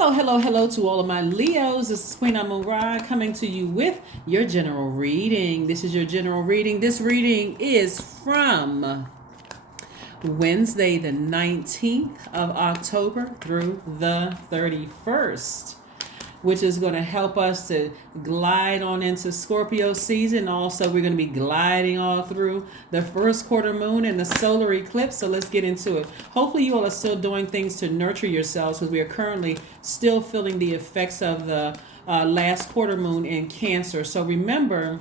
Hello to all of my Leos. This is Queen Amun Ra coming to you with your general reading. This is your general reading. This reading is from Wednesday, the 19th of October through the 31st, which is going to help us to glide on into Scorpio season. Also, we're going to be gliding all through the first quarter moon and the solar eclipse. So let's get into it. Hopefully, you all are still doing things to nurture yourselves, because we are currently still feeling the effects of the last quarter moon in Cancer. So remember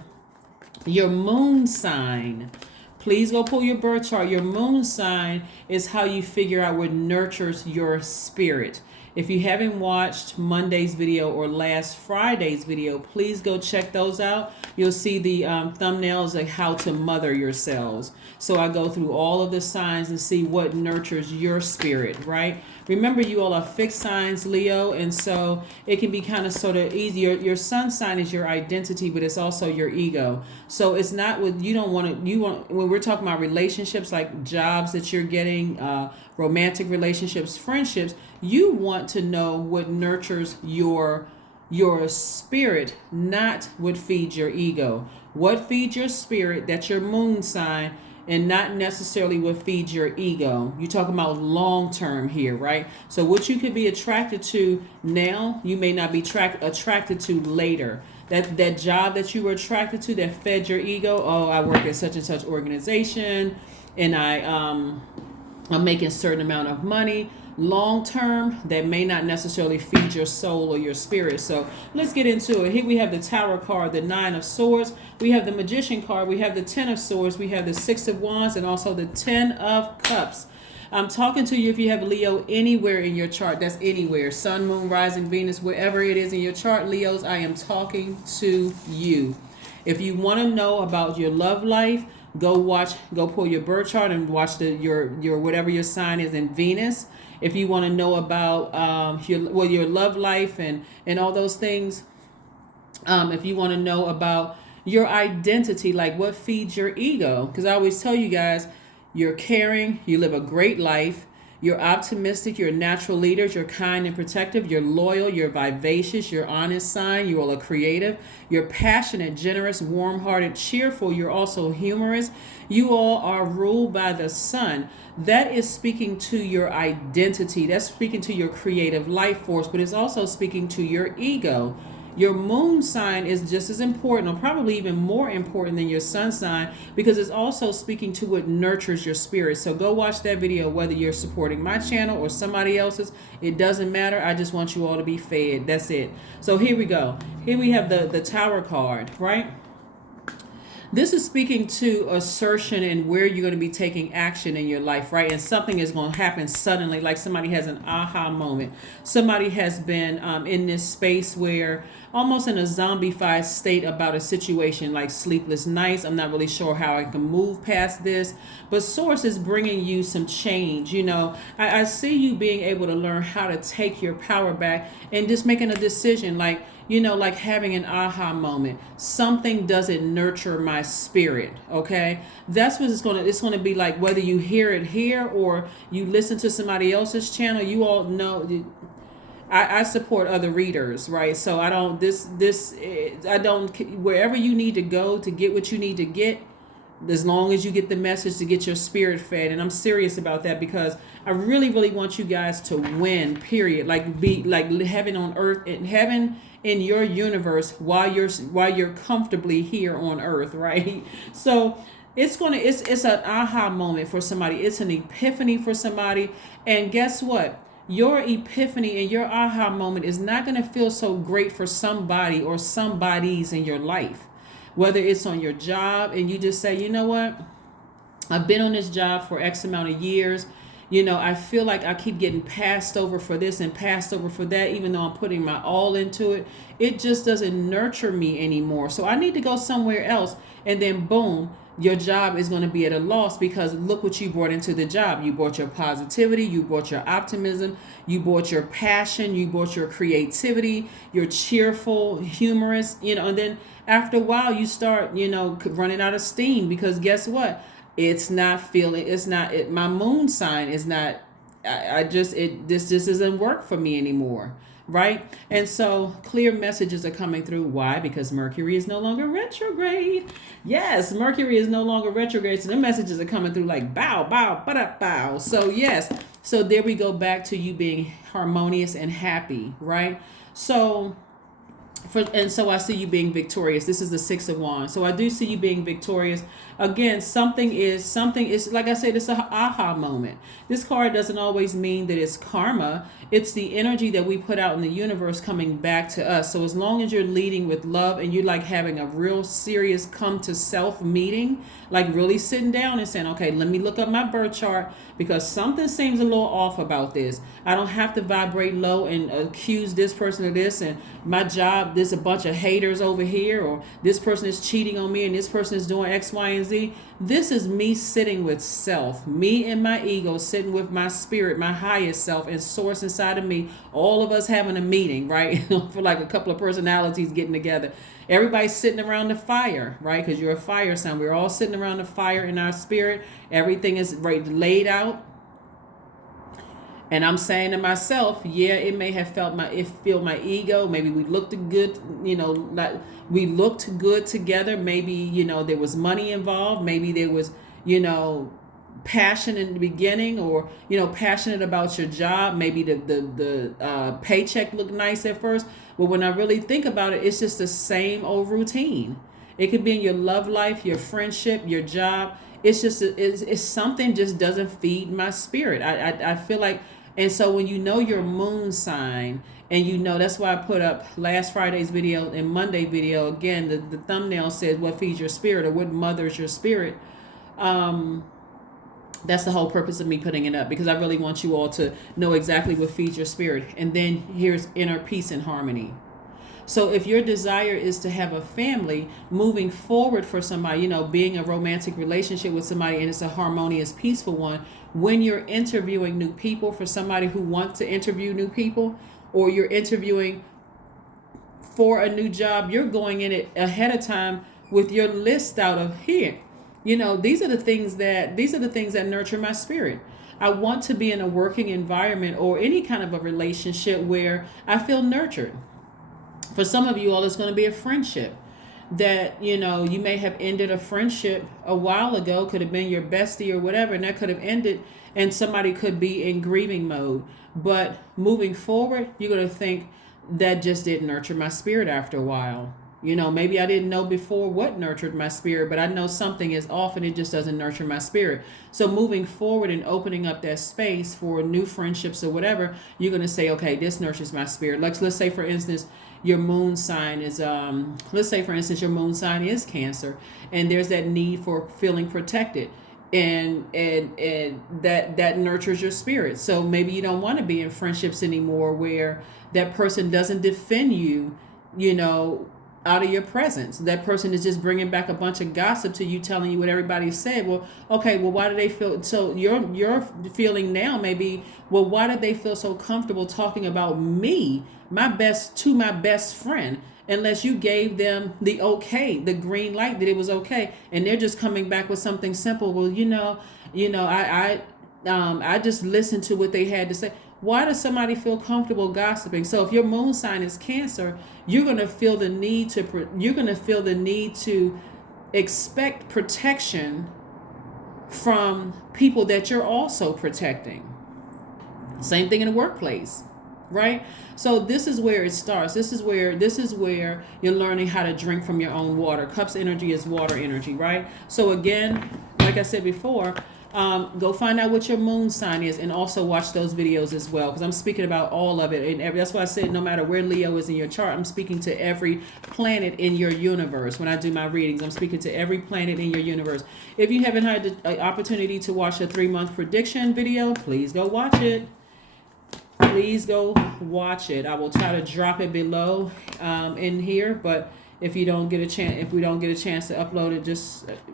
your moon sign. Please go pull your birth chart. Your moon sign is how you figure out what nurtures your spirit. If you haven't watched Monday's video or last Friday's video, please go check those out. You'll see the thumbnails like how to mother yourselves. So I go through all of the signs and see what nurtures your spirit, right? Remember, you all are fixed signs, Leo, and so it can be kind of sort of easy. Your sun sign is your identity, but it's also your ego. So it's not what you don't want to. You want, when we're talking about relationships, like jobs that you're getting, romantic relationships, friendships. You want to know what nurtures your spirit, not what feeds your ego. What feeds your spirit? That's your moon sign, and not necessarily what feeds your ego. You're talking about long term here, right? So what you could be attracted to now, you may not be attracted to later. That job that you were attracted to that fed your ego. Oh, I work at such and such organization, and I'm making a certain amount of money. Long term, that may not necessarily feed your soul or your spirit. So let's get into it. Here we have the Tower card, the Nine of Swords. We have the Magician card. We have the Ten of Swords. We have the Six of Wands, and also the Ten of Cups. I'm talking to you if you have Leo anywhere in your chart. That's anywhere. Sun, Moon, Rising, Venus, wherever it is in your chart, Leos, I am talking to you. If you want to know about your love life, go pull your birth chart and watch your whatever your sign is in Venus. If you want to know about your love life and all those things, if you want to know about your identity, like what feeds your ego, because I always tell you guys, you're caring, you live a great life, you're optimistic, you're natural leaders, you're kind and protective, you're loyal, you're vivacious, you're honest sign, you all are creative, you're passionate, generous, warm-hearted, cheerful, you're also humorous. You all are ruled by the sun. That is speaking to your identity. That's speaking to your creative life force, but it's also speaking to your ego. Your moon sign is just as important, or probably even more important than your sun sign, because it's also speaking to what nurtures your spirit. So go watch that video, whether you're supporting my channel or somebody else's. It doesn't matter. I just want you all to be fed. That's it. So here we go. Here we have the Tower card, right? This is speaking to assertion and where you're going to be taking action in your life, right? And something is going to happen suddenly, like somebody has an aha moment. Somebody has been in this space where almost in a zombified state about a situation, like sleepless nights. I'm not really sure how I can move past this, but Source is bringing you some change. You know, I see you being able to learn how to take your power back and just making a decision, like, you know, like having an aha moment. Something doesn't nurture my spirit. Okay, that's what it's going to be like, whether you hear it here or you listen to somebody else's channel. You all know I support other readers, right? So I don't I don't, wherever you need to go to get what you need to get, as long as you get the message to get your spirit fed. And I'm serious about that, because I really want you guys to win, period. Like, be like heaven on earth, and heaven in your universe while you're comfortably here on earth, right? So it's an aha moment for somebody. It's an epiphany for somebody. And guess what? Your epiphany and your aha moment is not going to feel so great for somebody or somebodies in your life. Whether it's on your job and you just say, you know what? I've been on this job for X amount of years. You know, I feel like I keep getting passed over for this and passed over for that, even though I'm putting my all into it. It just doesn't nurture me anymore. So I need to go somewhere else. And then boom, your job is going to be at a loss, because look what you brought into the job. You brought your positivity, you brought your optimism, you brought your passion, you brought your creativity, you're cheerful, humorous, you know, and then after a while you start, you know, running out of steam, because guess what? It's not feeling, it's not, my moon sign is not, this just doesn't work for me anymore. right? And so clear messages are coming through. Why? Because Mercury is no longer retrograde. Yes, Mercury is no longer retrograde. So the messages are coming through like bow, bow, ba bow. So yes, so there we go back to you being harmonious and happy, right? So so I see you being victorious. This is the Six of Wands. So I do see you being victorious. Again, something is like I said, it's a aha moment. This card doesn't always mean that it's karma. It's the energy that we put out in the universe coming back to us. So as long as you're leading with love and you're like having a real serious come to self meeting, like really sitting down and saying, okay, let me look up my birth chart because something seems a little off about this. I don't have to vibrate low and accuse this person of this, and my job, there's a bunch of haters over here, or this person is cheating on me and this person is doing X, Y, and Z. This is me sitting with self, me and my ego sitting with my spirit, my highest self and source inside of me. All of us having a meeting, right? For like a couple of personalities getting together. Everybody's sitting around the fire, right? Because you're a fire sign. We're all sitting around the fire in our spirit. Everything is laid out. And I'm saying to myself, yeah, it may have felt my ego. Maybe we looked good, like we looked good together. Maybe, there was money involved. Maybe there was, passion in the beginning, or, passionate about your job. Maybe the paycheck looked nice at first. But when I really think about it, it's just the same old routine. It could be in your love life, your friendship, your job. It's just, it's something just doesn't feed my spirit. I feel like. And so when you know your moon sign, and that's why I put up last Friday's video and Monday video, again, the thumbnail says what feeds your spirit or what mothers your spirit. That's the whole purpose of me putting it up, because I really want you all to know exactly what feeds your spirit. And then here's inner peace and harmony. So if your desire is to have a family moving forward for somebody, being a romantic relationship with somebody, and it's a harmonious, peaceful one, when you're interviewing new people for somebody who wants to interview new people, or you're interviewing for a new job, you're going in it ahead of time with your list out of here. These are the things that nurture my spirit. I want to be in a working environment or any kind of a relationship where I feel nurtured. For some of you all, it's going to be a friendship that, you may have ended a friendship a while ago, could have been your bestie or whatever, and that could have ended, and somebody could be in grieving mode. But moving forward, you're going to think that just didn't nurture my spirit after a while. Maybe I didn't know before what nurtured my spirit, but I know something is off and it just doesn't nurture my spirit. So moving forward and opening up that space for new friendships or whatever, you're going to say, okay, this nurtures my spirit. Like, let's say, for instance, your moon sign is, your moon sign is Cancer, and there's that need for feeling protected. And that nurtures your spirit. So maybe you don't want to be in friendships anymore where that person doesn't defend you, out of your presence. That person is just bringing back a bunch of gossip to you, telling you what everybody said. Well, okay, well, why do they feel so? Your feeling now may be, well, why did they feel so comfortable talking about me, my best friend? Unless you gave them the okay, the green light that it was okay, and they're just coming back with something simple. Well, I just listened to what they had to say. Why does somebody feel comfortable gossiping? So if your moon sign is Cancer, you're going to feel the need to expect protection from people that you're also protecting. Same thing in the workplace, right? So this is where it starts. This is where you're learning how to drink from your own water. Cups energy is water energy, right? So again, like I said before, go find out what your moon sign is, and also watch those videos as well, because I'm speaking about all of it. And that's why I said no matter where Leo is in your chart, I'm speaking to every planet in your universe. When I do my readings, I'm speaking to every planet in your universe. If you haven't had the opportunity to watch a 3-month prediction video, please go watch it. Please go watch it. I will try to drop it below in here, but if we don't get a chance to upload it,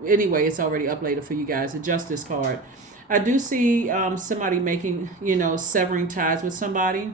anyway, it's already uploaded for you guys. The Justice card. I do see somebody making, severing ties with somebody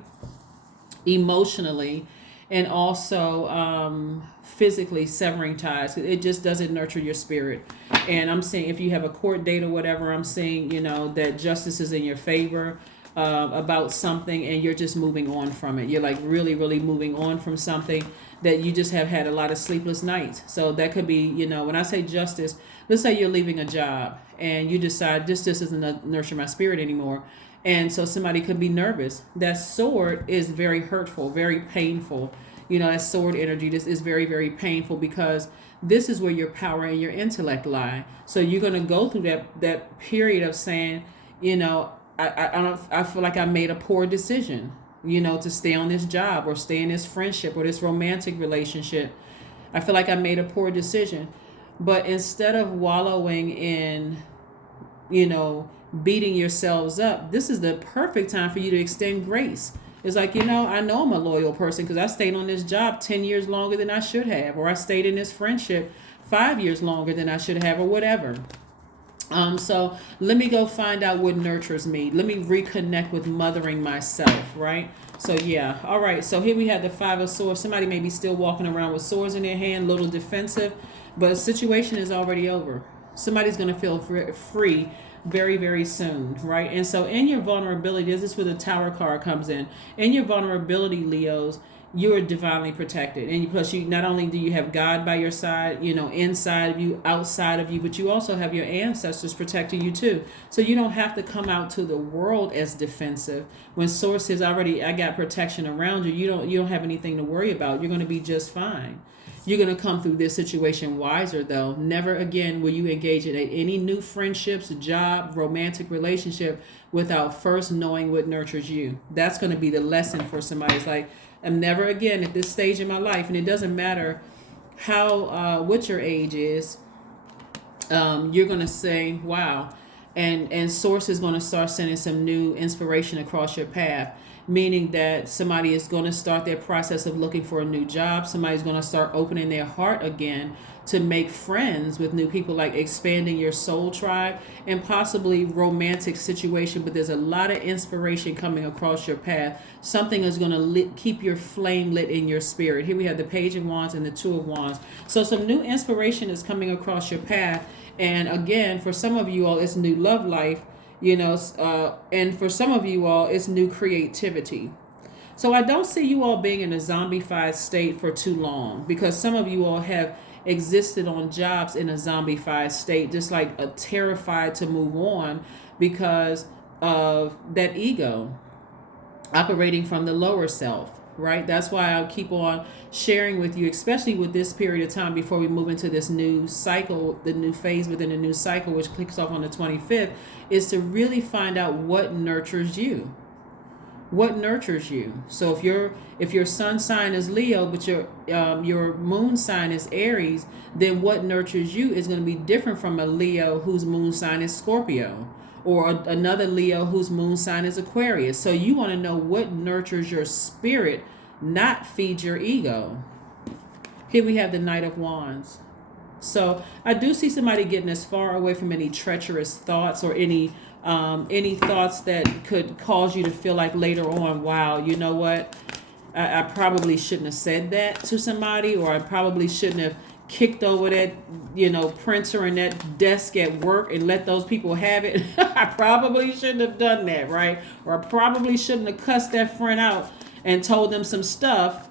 emotionally, and also physically severing ties. It just doesn't nurture your spirit. And I'm seeing if you have a court date or whatever, I'm seeing, that justice is in your favor. about something, and you're just moving on from it. You're like really, really moving on from something that you just have had a lot of sleepless nights. So that could be, when I say justice, let's say you're leaving a job and you decide this doesn't nurture my spirit anymore. And so somebody could be nervous. That sword is very hurtful, very painful. That sword energy, this is very, very painful, because this is where your power and your intellect lie. So you're going to go through that period of saying, I feel like I made a poor decision, to stay on this job or stay in this friendship or this romantic relationship. I feel like I made a poor decision. But instead of wallowing in, beating yourselves up, this is the perfect time for you to extend grace. It's like, I know I'm a loyal person because I stayed on this job 10 years longer than I should have, or I stayed in this friendship 5 years longer than I should have, or whatever. So let me go find out what nurtures me. Let me reconnect with mothering myself, right? So yeah, all right. So here we have the Five of Swords. Somebody may be still walking around with swords in their hand, a little defensive, but a situation is already over. Somebody's going to feel free very, very soon, right? And so in your vulnerability, this is where the Tower card comes in. In your vulnerability, Leos, you're divinely protected. And plus, you not only do you have God by your side, inside of you, outside of you, but you also have your ancestors protecting you too. So you don't have to come out to the world as defensive. When Source says already, I got protection around you, you don't have anything to worry about. You're going to be just fine. You're going to come through this situation wiser, though. Never again will you engage in any new friendships, job, romantic relationship without first knowing what nurtures you. That's going to be the lesson for somebody. It's like, I'm never again at this stage in my life, and it doesn't matter what your age is, you're going to say, wow. And Source is going to start sending some new inspiration across your path, meaning that somebody is going to start their process of looking for a new job. Somebody's going to start opening their heart again to make friends with new people, like expanding your soul tribe and possibly romantic situation. But there's a lot of inspiration coming across your path. Something is going to keep your flame lit in your spirit. Here we have the Page of Wands and the Two of Wands. So some new inspiration is coming across your path. And again, for some of you all, it's new love life, and for some of you all, it's new creativity. So I don't see you all being in a zombified state for too long, because some of you all have existed on jobs in a zombified state, just like terrified to move on because of that ego operating from the lower self. Right? That's why I'll keep on sharing with you, especially with this period of time before we move into this new cycle, the new phase within the new cycle, which kicks off on the 25th, is to really find out what nurtures you. What nurtures you? So if your sun sign is Leo, but your moon sign is Aries, then what nurtures you is going to be different from a Leo whose moon sign is Scorpio, or another Leo whose moon sign is Aquarius. So you want to know what nurtures your spirit, not feed your ego. Here we have the Knight of Wands. So I do see somebody getting as far away from any treacherous thoughts or any thoughts that could cause you to feel like later on, wow, you know what? I probably shouldn't have said that to somebody, or I probably shouldn't have kicked over that, printer and that desk at work and let those people have it. I probably shouldn't have done that, right? Or I probably shouldn't have cussed that friend out and told them some stuff.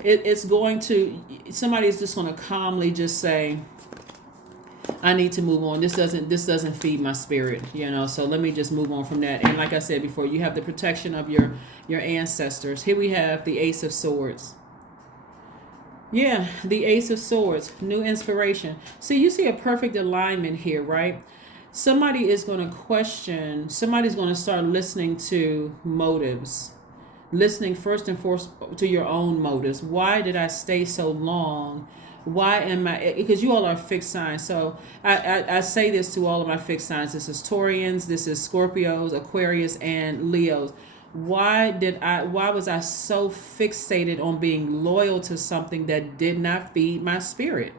It's going to, somebody's just going to calmly just say, I need to move on. This doesn't feed my spirit, so let me just move on from that. And like I said before, you have the protection of your ancestors. Here we have the Ace of Swords. Yeah, the Ace of Swords, new inspiration. See, you see a perfect alignment here, right? Somebody's going to start listening to motives. Listening first and foremost to your own motives. Why did I stay so long? Why am I? Because you all are fixed signs. So I say this to all of my fixed signs. This is Taurians, this is Scorpios, Aquarius, and Leos. Why was I so fixated on being loyal to something that did not feed my spirit?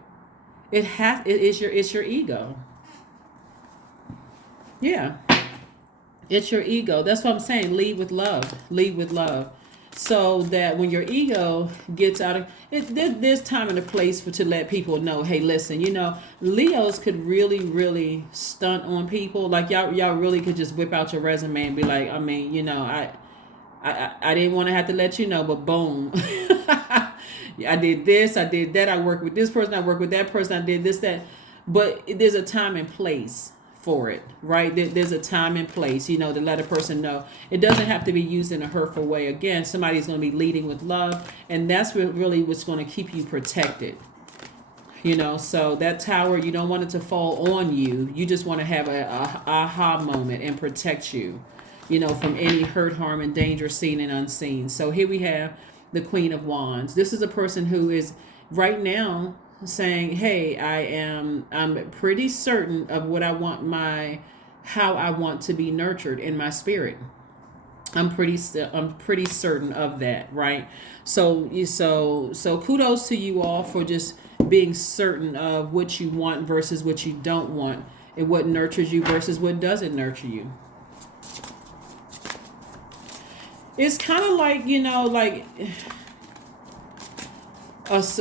It's your ego. Yeah. It's your ego. That's what I'm saying. Lead with love. Lead with love. So that when your ego gets out of it, there's time and a place to let people know, hey, listen, Leos could really stunt on people. Like y'all really could just whip out your resume and be like, I mean, I didn't want to have to let you know, but boom. I did this, I did that, I worked with this person, I worked with that person, I did this, that. But there's a time and place for it, right? There's a time and place, to let a person know. It doesn't have to be used in a hurtful way. Again, somebody's going to be leading with love, and that's really what's going to keep you protected. So that tower, you don't want it to fall on you. You just want to have a aha moment and protect you, from any hurt, harm, and danger seen and unseen. So here we have the Queen of Wands. This is a person who is right now saying, hey, I'm pretty certain of what I want how I want to be nurtured in my spirit. I'm pretty certain of that, right? So kudos to you all for just being certain of what you want versus what you don't want, and what nurtures you versus what doesn't nurture you. It's kind of like,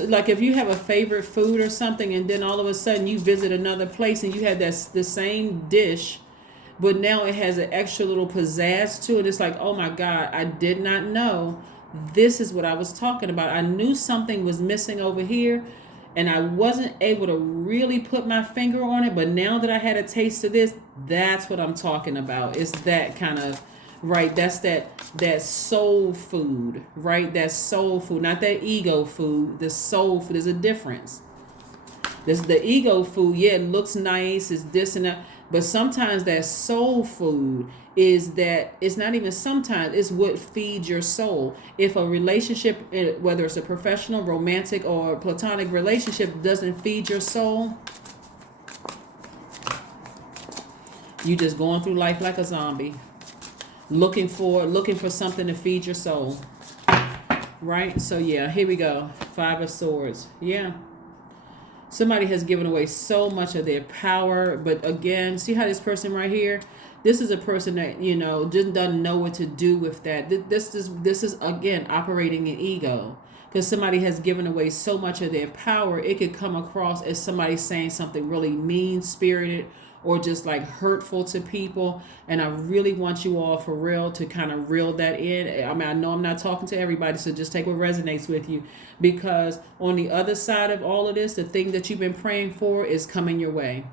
like if you have a favorite food or something, and then all of a sudden you visit another place and you have the same dish, but now it has an extra little pizzazz to it. It's like, oh my God, I did not know this is what I was talking about. I knew something was missing over here, and I wasn't able to really put my finger on it. But now that I had a taste of this, that's what I'm talking about. It's that kind of, right? That's that soul food, right? That soul food, not that ego food. The soul food. There's a difference. This the ego food. Yeah, it looks nice. It's this and that. But sometimes that soul food is that, it's not even sometimes, it's what feeds your soul. If a relationship, whether it's a professional, romantic, or platonic relationship, doesn't feed your soul, you just going through life like a zombie, looking for something to feed your soul. Right? So yeah, here we go. 5 of Swords. Yeah. Somebody has given away so much of their power, but again, see how this person right here, this is a person that, just doesn't know what to do with that. This is again operating in ego, because somebody has given away so much of their power. It could come across as somebody saying something really mean-spirited or just like hurtful to people. And I really want you all for real to kind of reel that in. I mean, I know I'm not talking to everybody, so just take what resonates with you, because on the other side of all of this, the thing that you've been praying for is coming your way.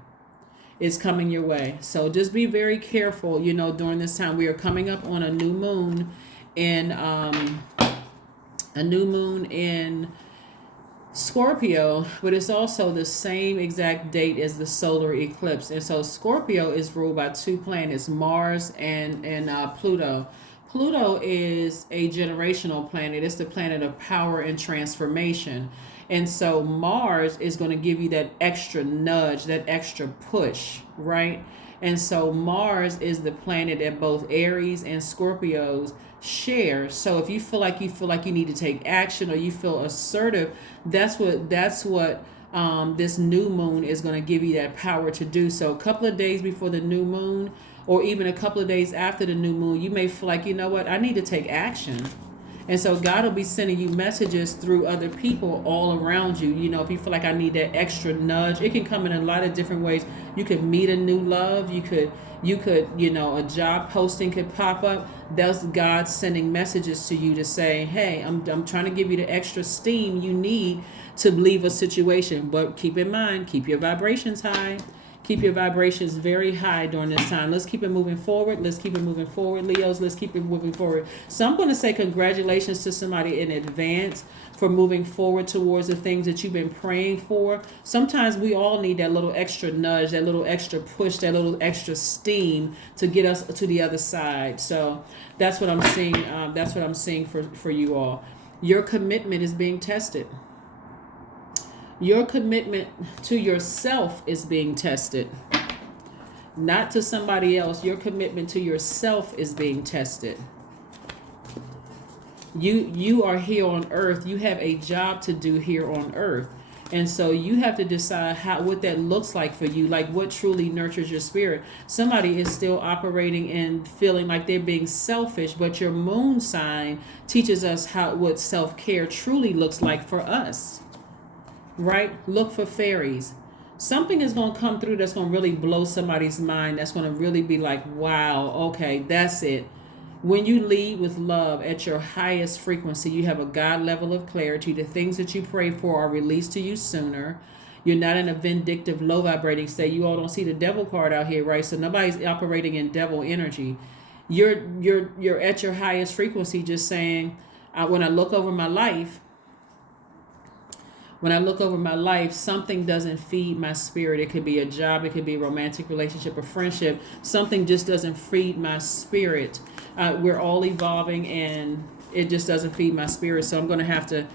It's coming your way. So just be very careful, during this time. We are coming up on a new moon in Scorpio, but it's also the same exact date as the solar eclipse. And so Scorpio is ruled by 2 planets, Mars and Pluto. Pluto is a generational planet. It's the planet of power and transformation. And so Mars is going to give you that extra nudge, that extra push, right? And so Mars is the planet that both Aries and Scorpios share. So if you feel like you need to take action, or you feel assertive, that's what this new moon is going to give you that power to do. So a couple of days before the new moon, or even a couple of days after the new moon, you may feel like, I need to take action. And so God will be sending you messages through other people all around you. If you feel like I need that extra nudge, it can come in a lot of different ways. You could meet a new love. You could, a job posting could pop up. That's God sending messages to you to say, hey, I'm trying to give you the extra steam you need to leave a situation. But keep in mind, keep your vibrations high. Keep your vibrations very high during this time. Let's keep it moving forward. Leos. Let's keep it moving forward. So I'm going to say congratulations to somebody in advance for moving forward towards the things that you've been praying for. Sometimes we all need that little extra nudge, that little extra push, that little extra steam to get us to the other side. So that's what I'm seeing. That's what I'm seeing for you all. Your commitment is being tested. Your commitment to yourself is being tested. Not to somebody else. Your commitment to yourself is being tested. You are here on earth. You have a job to do here on earth. And so you have to decide what that looks like for you, like what truly nurtures your spirit. Somebody is still operating and feeling like they're being selfish, but your moon sign teaches us what self-care truly looks like for us. Right? Look for fairies. Something is going to come through that's going to really blow somebody's mind. That's going to really be like, wow, okay, that's it. When you lead with love at your highest frequency, you have a God level of clarity. The things that you pray for are released to you sooner. You're not in a vindictive, low vibrating state. You all don't see the devil card out here, right? So nobody's operating in devil energy. You're at your highest frequency, just saying, when I look over my life, something doesn't feed my spirit. It could be a job, it could be a romantic relationship, a friendship. Something just doesn't feed my spirit. We're all evolving, and it just doesn't feed my spirit. So I'm going to have to,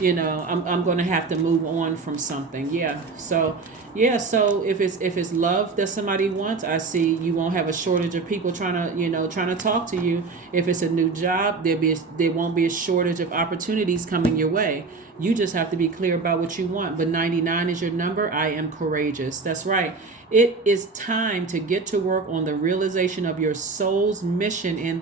I'm going to have to move on from something. Yeah. So if it's love that somebody wants, I see you won't have a shortage of people trying to talk to you. If it's a new job, there won't be a shortage of opportunities coming your way. You just have to be clear about what you want. But 99 is your number. I am courageous. That's right. It is time to get to work on the realization of your soul's mission in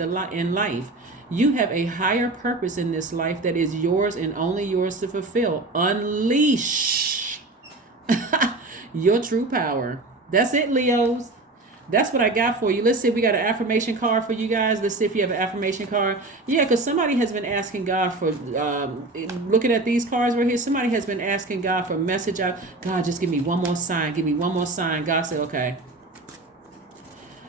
life. You have a higher purpose in this life that is yours and only yours to fulfill. Unleash your true power. That's it, Leos. That's what I got for you. Let's see if we got an affirmation card for you guys. Let's see if you have an affirmation card. Yeah, because somebody has been asking God for, looking at these cards right here, somebody has been asking God for a message out. God, just give me one more sign. Give me one more sign. God said, okay.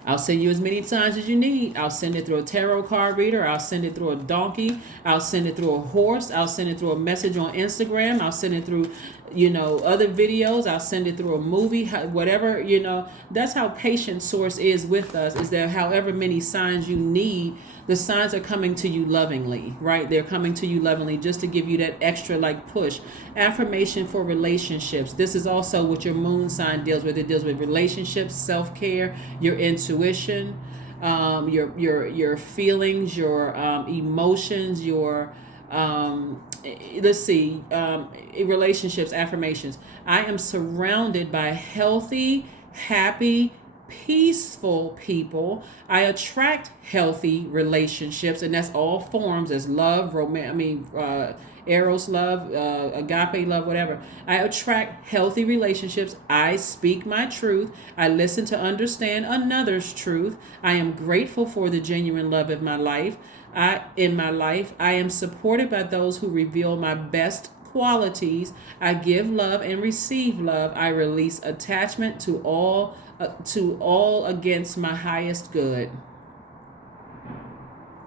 I'll send you as many signs as you need. I'll send it through a tarot card reader. I'll send it through a donkey. I'll send it through a horse. I'll send it through a message on Instagram. I'll send it through, other videos. I'll send it through a movie, whatever, That's how patient Source is with us, is that however many signs you need, the signs are coming to you lovingly, right? They're coming to you lovingly just to give you that extra push. Affirmation for relationships. This is also what your moon sign deals with. It deals with relationships, self-care, your intuition, your feelings, your emotions, your relationships, affirmations. I am surrounded by healthy, happy, peaceful people. I attract healthy relationships, and that's all forms as love, eros love, agape love, whatever. I attract healthy relationships. I speak my truth. I listen to understand another's truth. I am grateful for the genuine love of my life. I am supported by those who reveal my best qualities. I give love and receive love. I release attachment to all against my highest good.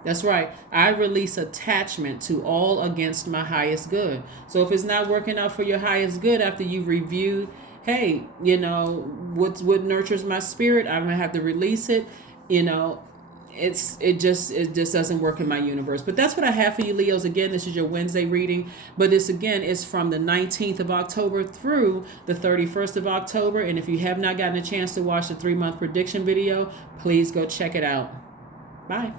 That's right. I release attachment to all against my highest good. So if it's not working out for your highest good after you've reviewed, hey, what nurtures my spirit, I'm gonna have to release it. It just doesn't work in my universe. But that's what I have for you, Leos. Again, this is your Wednesday reading, but this again is from the 19th of October through the 31st of October. And if you have not gotten a chance to watch the 3-month prediction video, please go check it out. Bye.